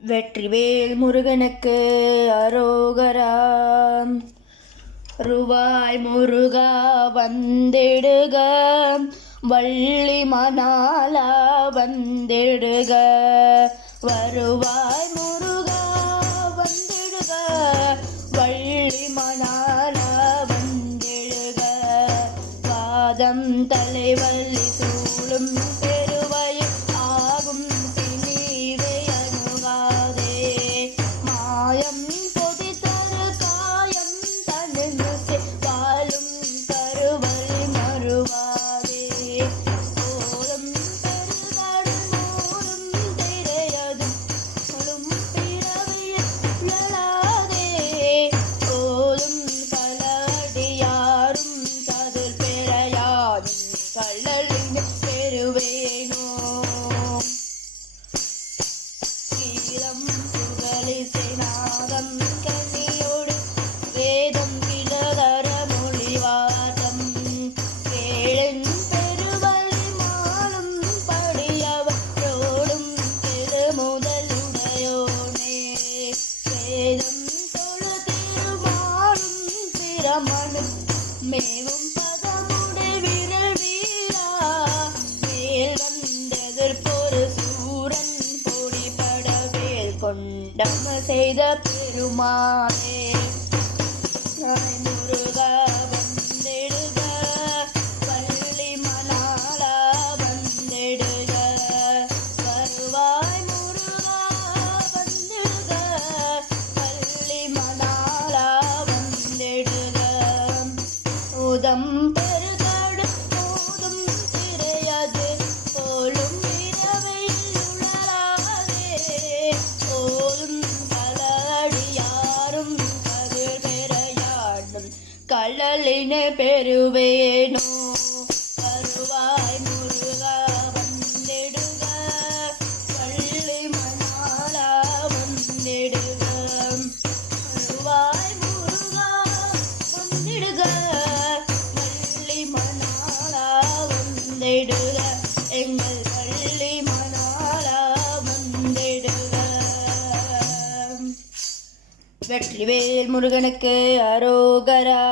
வெற்றிவேல் முருகனுக்கு அரோகரா. ருவாய் முருகா வந்திடுக, வள்ளி மணாலா வந்திடுக. வருவாய் முருகா வந்திடுக, வள்ளி மணாலா வந்திடுக. பாதம் தலைவல்லி சூழும் பெருவயில் ஆகும் திணிவே அணுகாதே. மாயம் பொதி தரு காயம் தனிந்து வாழும் கருவழி மறுவாதே. ஓரும் பெருதடும் ஊரும் திரையதும் முழும் பிறவியில் இயலாதே. ஓதும் கலடியாரும் கதிர் பெறையாதும் கள்ளலின் பெருவேனோ. கீதம் புகழிசை நாதம் கண்ணியோடு வேதம் கிழதர மொழிவாதம். கேளின் பெருவழி மாலும் படியவரோடும் திருமுதலுடையோனே. வேதம் தொழு திருமாலும் பிரமனும் மேவும் பதமுடை விரல் வீரா. மேல் வந்தெதிர்ப்பொரு சூரன் பொடிபட வேல் கொண்டம செய்த பெருமாளே. முருகா வந்திடுக, வள்ளி மணாலா வந்திடுக. வருவாய் முருகா வந்திடுக, வள்ளி மணாலா வந்திடுக. உதம் பெருகடு போதும் திரையது போலும் இரவையில் உணராதே. ஓதும் கலடியாரும் கதிர் பெறையாடும் கள்ளலினை பெருவேனோ. வருவாய் முருகா வந்திடுக, வள்ளி மணாலா வந்திடுக. வருவாய் முருகா வந்திடுக, வள்ளி மணாலா வந்திடுக. எங்கள் வள்ளி மணாலா வந்திடுக. வெற்றிவேல் முருகனுக்கு அரோகரா.